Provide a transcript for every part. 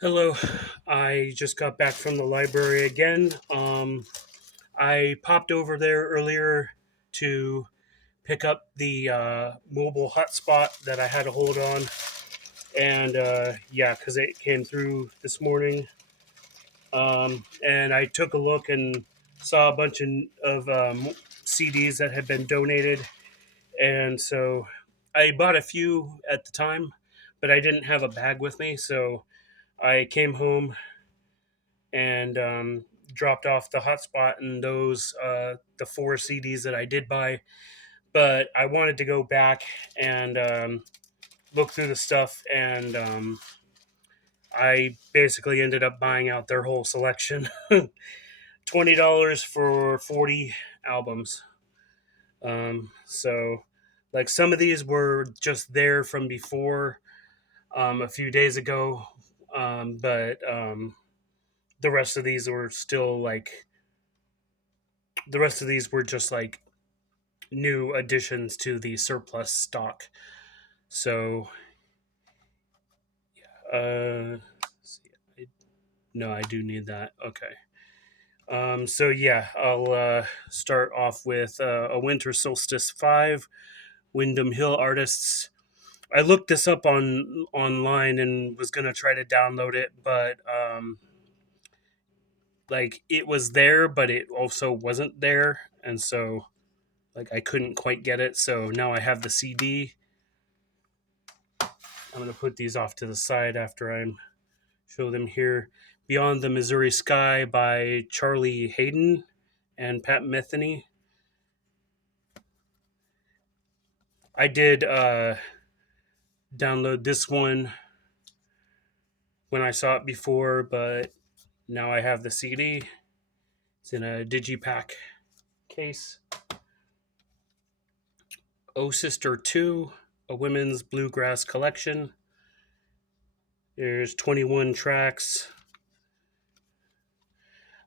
Hello, I just got back from the library again. I popped over there earlier to pick up the mobile hotspot that I had to hold on, and yeah, because it came through this morning. And I took a look and saw a bunch of CDs that had been donated, and so I bought a few at the time, but I didn't have a bag with me, so I came home and dropped off the hotspot and those the four CDs that I did buy. But I wanted to go back and look through the stuff, and I basically ended up buying out their whole selection. $20 for 40 albums. So, like some of these were just there from before a few days ago, but the rest of these were still like the rest of these were just like new additions to the surplus stock. So, see, no, I do need that. Okay. So yeah, I'll start off with a Winter Solstice 5, Windham Hill Artists. I looked this up on online and was gonna try to download it, but like it was there, but it also wasn't there, and so like I couldn't quite get it. So now I have the CD. I'm gonna put these off to the side after I show them here. Beyond the Missouri Sky by Charlie Hayden and Pat Metheny. I did download this one when I saw it before, but now I have the CD. It's in a digipack case. Oh Sister 2, a women's bluegrass collection. There's 21 tracks.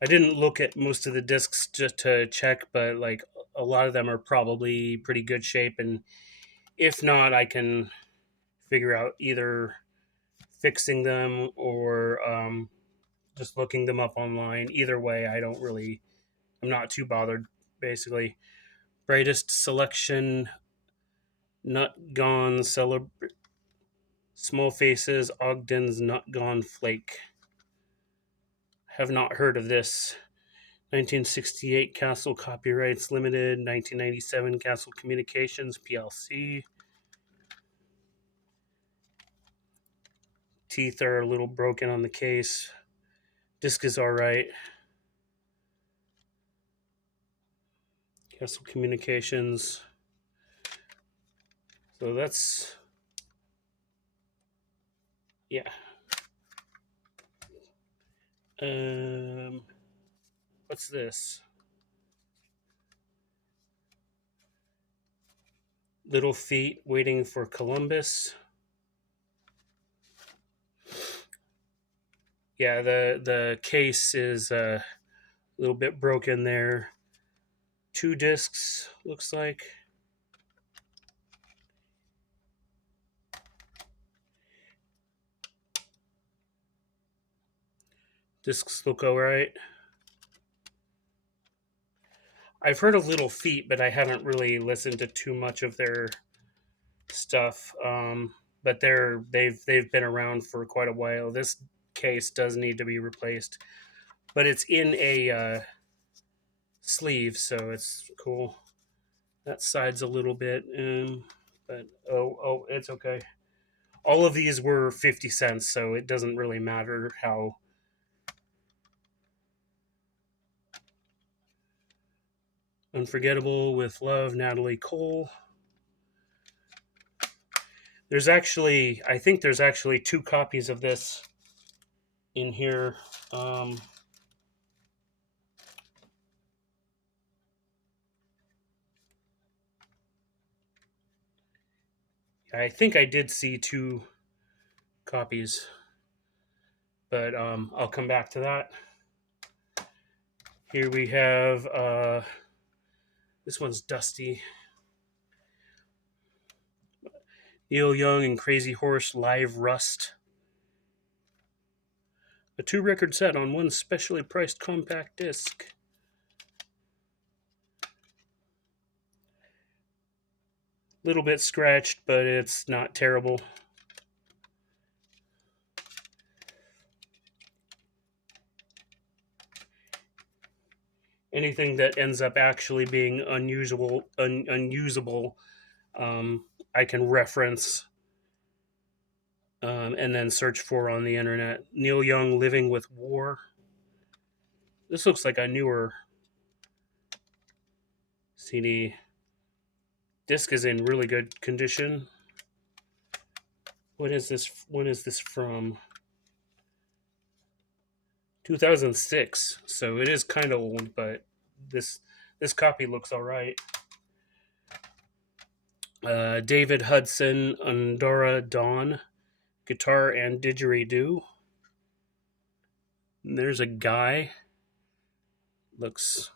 I didn't look at most of the discs just to check, but like a lot of them are probably pretty good shape, and if not, I can figure out either fixing them or just looking them up online. Either way, I'm not too bothered, basically. Brightest selection, Nut Gone, Small Faces, Ogden's Nut Gone Flake. Have not heard of this. 1968 Castle Copyrights Limited, 1997 Castle Communications PLC. Teeth are a little broken on the case. Disc is all right. Castle Communications. So that's, yeah. Um, what's this? Little Feet Waiting for Columbus. Yeah, the case is a little bit broken there. Two discs, looks like. Discs look alright. I've heard of Little Feet, but I haven't really listened to too much of their stuff. But they've been around for quite a while. This case does need to be replaced, but it's in a sleeve, so it's cool. That side's a little bit, but it's okay. All of these were 50 cents, so it doesn't really matter how. Unforgettable with Love, Natalie Cole. I think there's actually two copies of this in here. Um, I think I did see two copies, but I'll come back to that. Here we have this one's dusty. Neil Young and Crazy Horse Live Rust. A 2-record set on one specially priced compact disc. Little bit scratched, but it's not terrible. Anything that ends up actually being unusable, I can reference and then search for on the internet. Neil Young, Living with War. This looks like a newer CD. Disc is in really good condition. When is this? When is this from? 2006. So it is kind of old, but this copy looks all right. David Hudson, Undora Dawn, guitar and didgeridoo. And there's a guy. Looks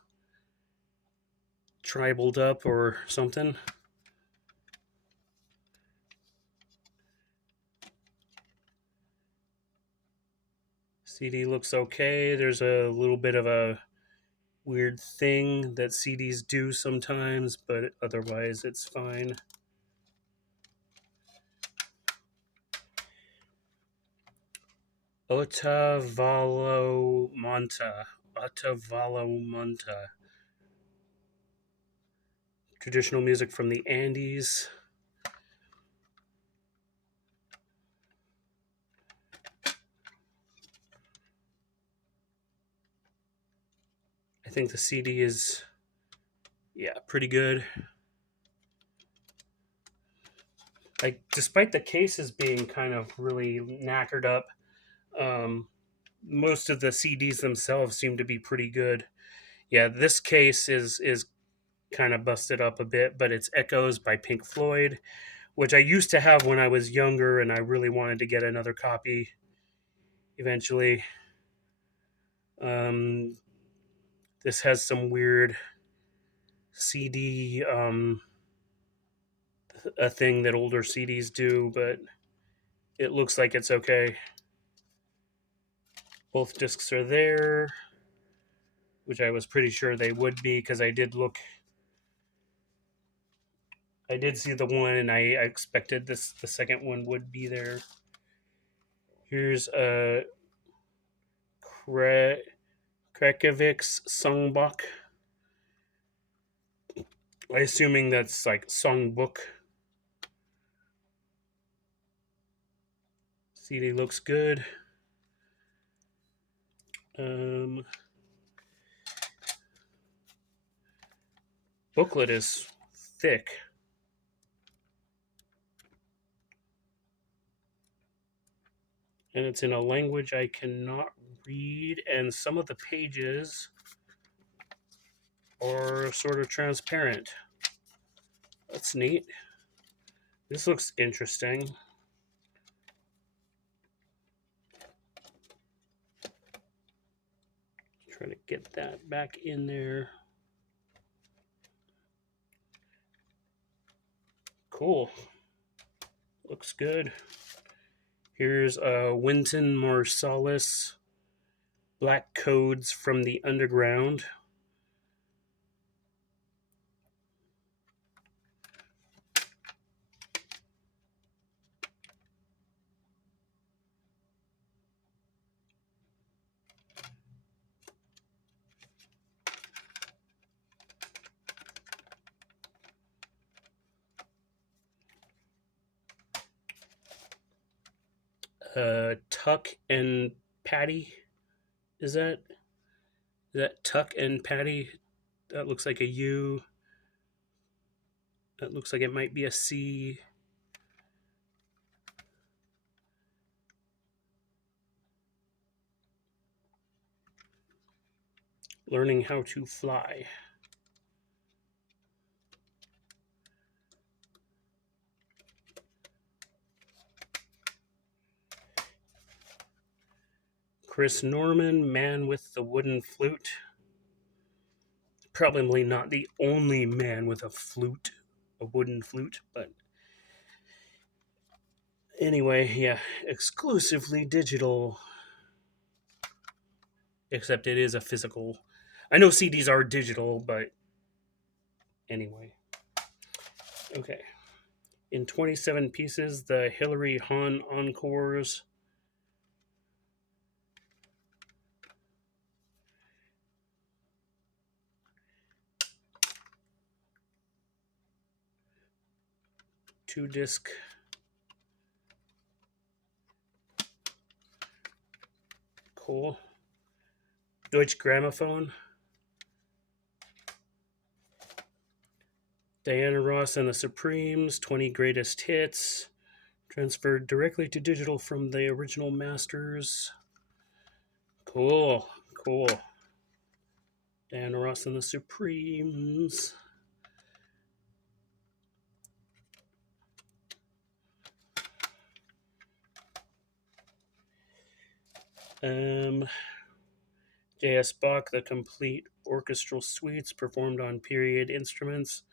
tribaled up or something. CD looks okay. There's a little bit of a weird thing that CDs do sometimes, but otherwise it's fine. Otavalomonta. Otavalomonta. Traditional music from the Andes. I think the CD is, yeah, pretty good. Like, despite the cases being kind of really knackered up, most of the CDs themselves seem to be pretty good. Yeah, this case is kind of busted up a bit, but it's Echoes by Pink Floyd, which I used to have when I was younger, and I really wanted to get another copy eventually. This has some weird CD, a thing that older CDs do, but it looks like it's okay. Both discs are there, which I was pretty sure they would be because I did see the one, and I expected the second one would be there. Here's a Krakevik's Songbook. I assuming that's like songbook. CD looks good. Booklet is thick. And it's in a language I cannot read, and some of the pages are sort of transparent. That's neat. This looks interesting. Try to get that back in there. Cool. Looks good. Here's Wynton Marsalis, Black Codes from the Underground. Tuck and Patty. Is that Tuck and Patty? That looks like a U. That looks like it might be a C. Learning how to fly. Chris Norman, Man with the Wooden Flute. Probably not the only man with a wooden flute, but anyway, yeah, exclusively digital. except it is a physical. I know CDs are digital, but anyway. Okay. In 27 pieces, the Hilary Hahn Encores. Two disc. Cool. Deutsche Grammophon. Diana Ross and the Supremes, 20 Greatest Hits. Transferred directly to digital from the original masters. Cool. Cool. Diana Ross and the Supremes. J.S. Bach, the complete orchestral suites performed on period instruments.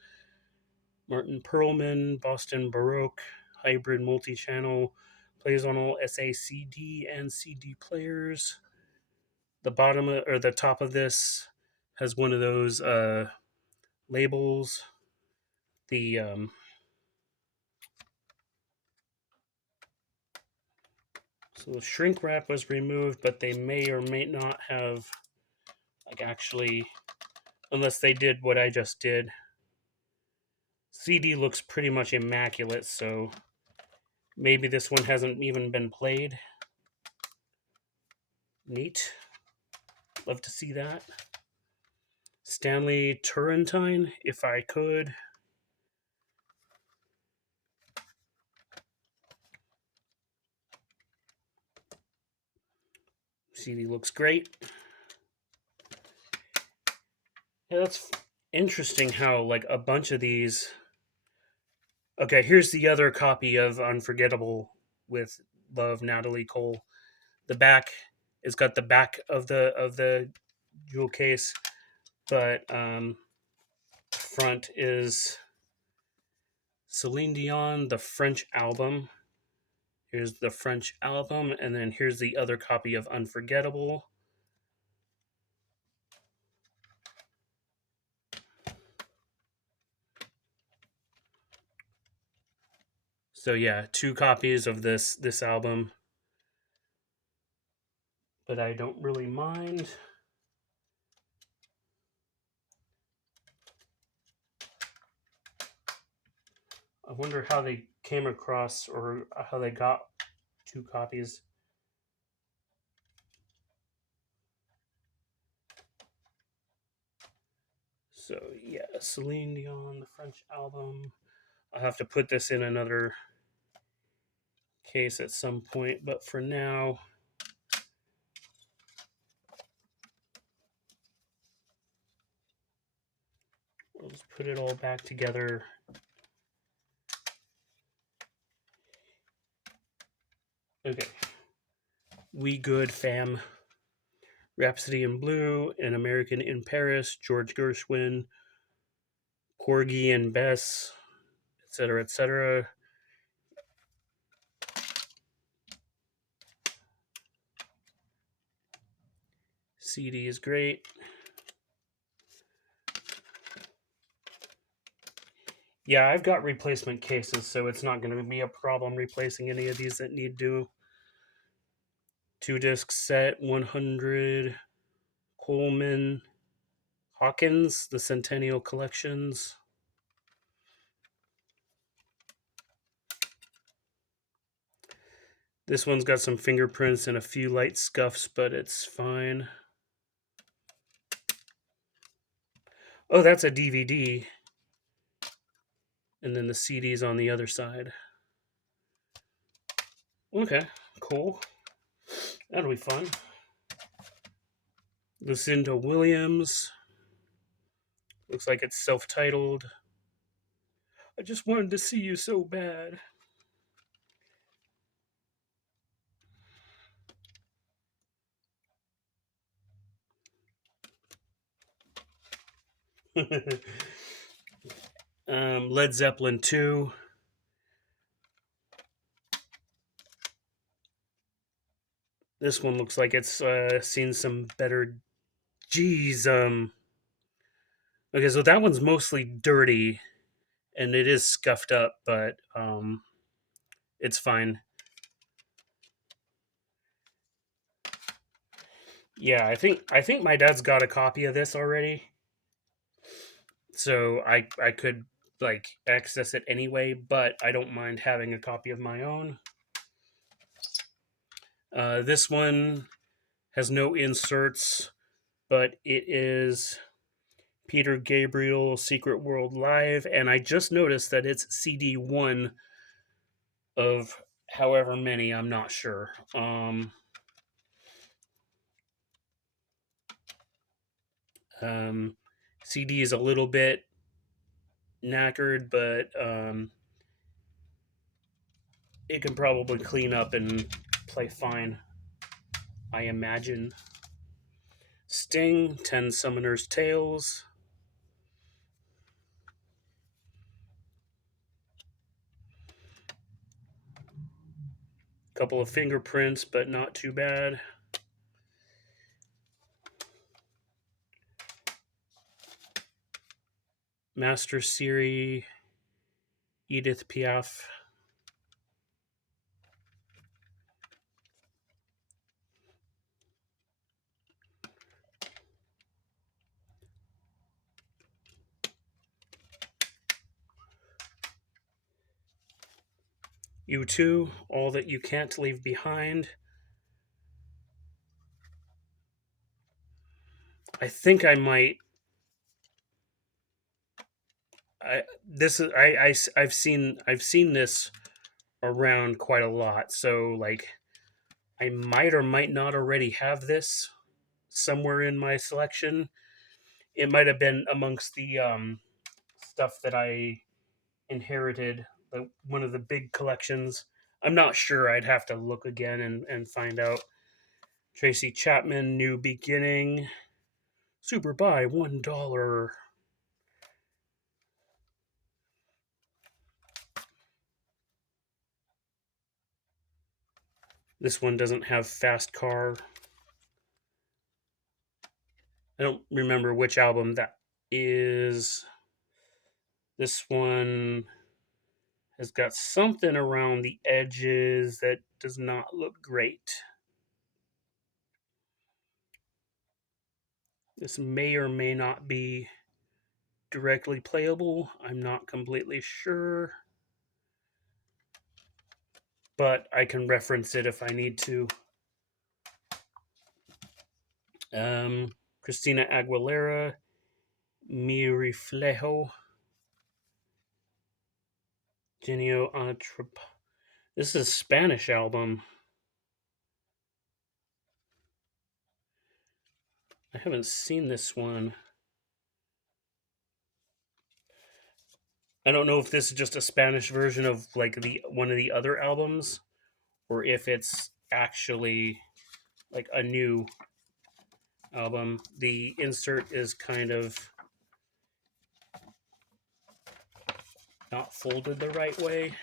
Martin Perlman, Boston Baroque, hybrid multi-channel, plays on all SACD and CD players. The bottom or the top of this has one of those labels. The so the shrink wrap was removed, but they may or may not have actually, unless they did what I just did. CD looks pretty much immaculate, so maybe this one hasn't even been played. Neat. Love to see that. Stanley Turrentine, If I Could. CD looks great. Yeah, that's interesting how a bunch of these. Okay, here's the other copy of Unforgettable with Love, Natalie Cole. The back is got the back of the jewel case, but front is Celine Dion, the French album. Here's the French album, and then here's the other copy of Unforgettable. So yeah, two copies of this album, but I don't really mind. I wonder how they came across or how they got two copies. So yeah, Celine Dion, the French album. I'll have to put this in another case at some point, but for now, we'll just put it all back together. Okay. We Good Fam. Rhapsody in Blue, An American in Paris, George Gershwin, Porgy and Bess, etc., etc. CD is great. Yeah, I've got replacement cases, so it's not going to be a problem replacing any of these that need to. 2-disc set, 100 Coleman Hawkins, the Centennial Collections. This one's got some fingerprints and a few light scuffs, but it's fine. Oh, that's a DVD. And then the CD's on the other side. Okay, cool. That'll be fun. Lucinda Williams. Looks like it's self-titled. I just wanted to see you so bad. Led Zeppelin 2. This one looks like it's seen some better. Geez, okay, so that one's mostly dirty and it is scuffed up, but it's fine. Yeah, I think my dad's got a copy of this already, so I could like access it anyway, but I don't mind having a copy of my own. This one has no inserts, but it is Peter Gabriel Secret World Live, and I just noticed that it's CD one of however many, I'm not sure. Um, CD is a little bit knackered, but it can probably clean up and play fine, I imagine. Sting, 10 Summoner's Tales. Couple of fingerprints, but not too bad. Master Siri, Edith Piaf. U2, All That You Can't Leave Behind. I think I might. I this is I've seen this around quite a lot. So like I might or might not already have this somewhere in my selection. It might have been amongst the stuff that I inherited, like one of the big collections. I'm not sure. I'd have to look again and find out. Tracy Chapman, New Beginning, Super Buy, $1. This one doesn't have Fast Car. I don't remember which album that is. This one has got something around the edges that does not look great. This may or may not be directly playable. I'm not completely sure, but I can reference it if I need to. Christina Aguilera, Mi Reflejo, Genio Antrop. This is a Spanish album. I haven't seen this one. I don't know if this is just a Spanish version of like the one of the other albums, or if it's actually like a new album. The insert is kind of not folded the right way.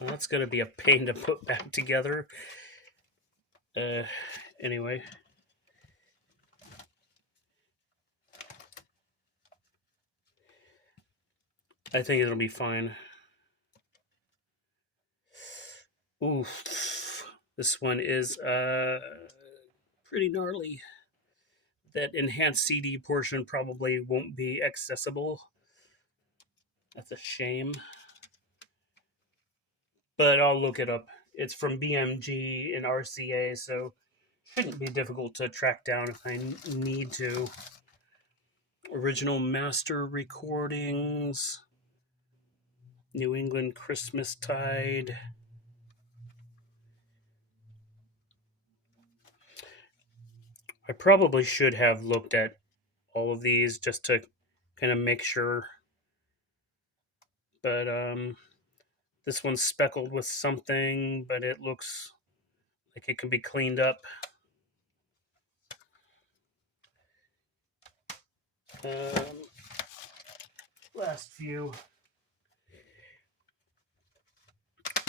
And that's going to be a pain to put back together. Uh, anyway. I think it'll be fine. Ooh, this one is pretty gnarly. That enhanced CD portion probably won't be accessible. That's a shame. But I'll look it up. It's from BMG and RCA, so shouldn't be difficult to track down if I need to. Original master recordings, New England Christmas Tide. I probably should have looked at all of these just to kind of make sure, but this one's speckled with something, but it looks like it can be cleaned up. Um, Last few.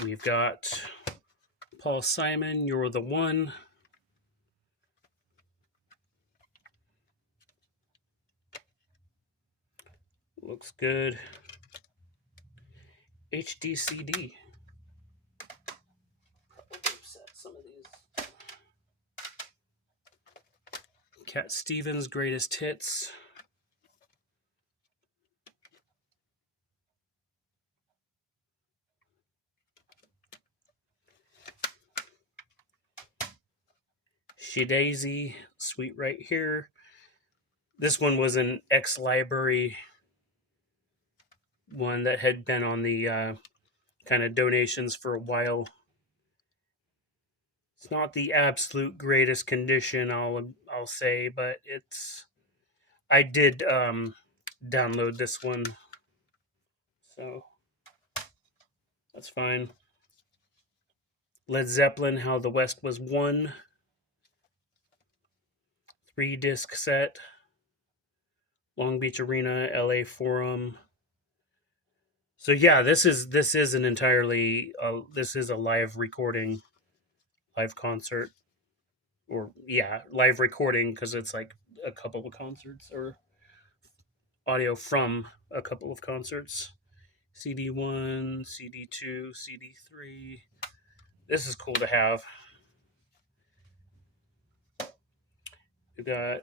We've got Paul Simon, You're the One. Looks good. HDCD. Probably upset some of these. Cat Stevens, Greatest Hits. She Daisy, Sweet Right Here. This one was an ex library one that had been on the kind of donations for a while. It's not the absolute greatest condition, I'll say, but it's. I did download this one, so that's fine. Led Zeppelin, How the West Was Won. 3-disc set. Long Beach Arena, LA Forum. So yeah, this is an entirely this is a live recording, live concert, or yeah, live recording because it's like a couple of concerts or audio from a couple of concerts. CD1, CD2, CD3. This is cool to have. We got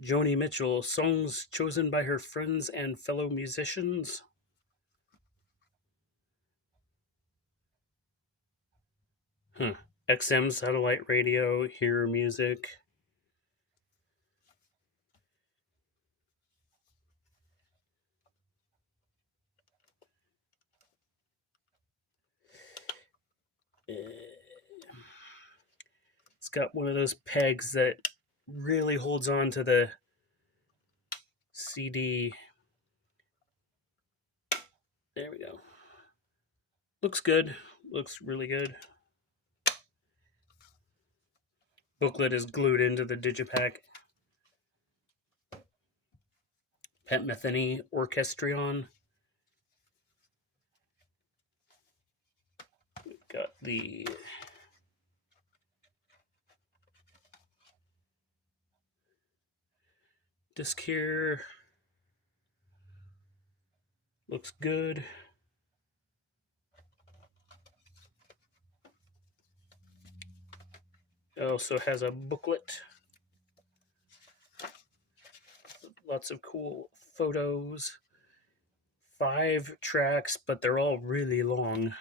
Joni Mitchell, songs chosen by her friends and fellow musicians. Huh. XM satellite radio, hear music. It's got one of those pegs that really holds on to the CD. There we go. Looks good. Looks really good. Booklet is glued into the digipack. Pet Metheny Orchestrion. We've got the disc here. Looks good. It also has a booklet. Lots of cool photos. 5 tracks, but they're all really long.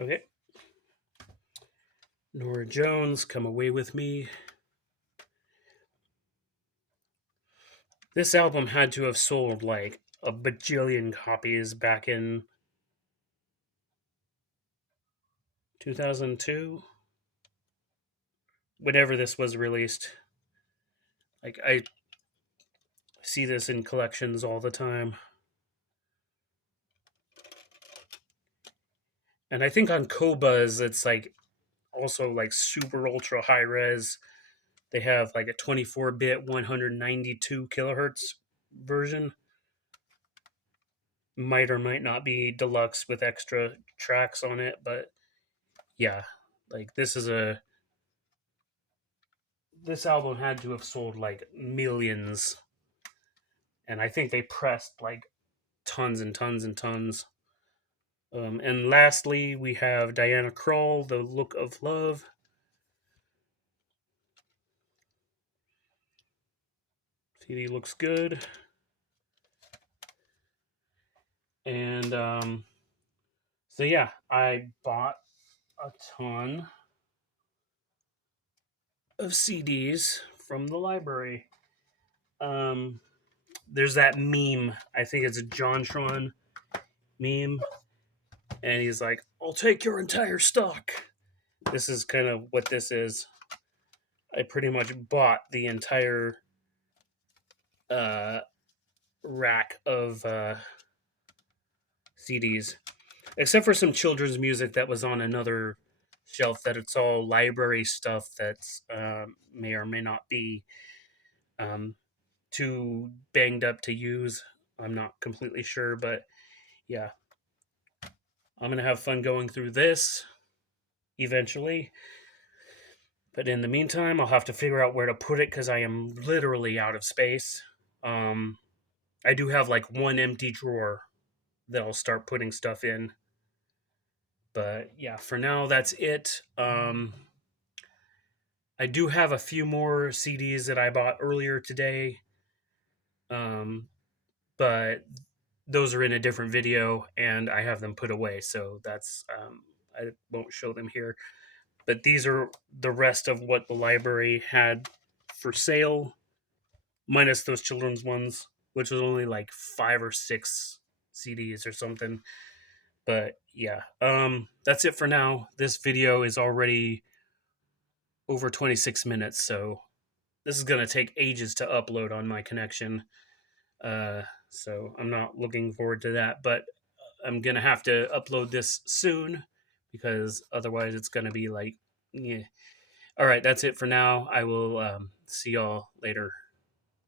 Okay. Nora Jones, Come Away With Me. This album had to have sold like a bajillion copies back in 2002, whenever this was released. Like, I see this in collections all the time. And I think on Kobuz, it's like also like super ultra high res. They have like a 24-bit 192 kilohertz version. Might or might not be deluxe with extra tracks on it, but yeah, like this album had to have sold like millions, and I think they pressed like tons and tons and tons. And lastly, we have Diana Krall, The Look of Love. CD looks good. And so, yeah, I bought a ton. of CDs from the library. Um, there's that meme. I think it's a JonTron meme, and he's like, "I'll take your entire stock." This is kind of what this is. I pretty much bought the entire uh, rack of CDs, except for some children's music that was on another shelf. That it's all library stuff that's may or may not be um, too banged up to use. I'm not completely sure, but yeah, I'm gonna have fun going through this eventually. But in the meantime, I'll have to figure out where to put it because I am literally out of space. Um, I do have like one empty drawer that I'll start putting stuff in. But yeah, for now, that's it. I do have a few more CDs that I bought earlier today, um, but those are in a different video and I have them put away. So that's, I won't show them here. But these are the rest of what the library had for sale, minus those children's ones, which was only like 5 or 6 CDs or something. But yeah, that's it for now. This video is already over 26 minutes, so this is gonna take ages to upload on my connection. So I'm not looking forward to that, but I'm gonna have to upload this soon because otherwise it's gonna be like, yeah. All right, that's it for now. I will see y'all later.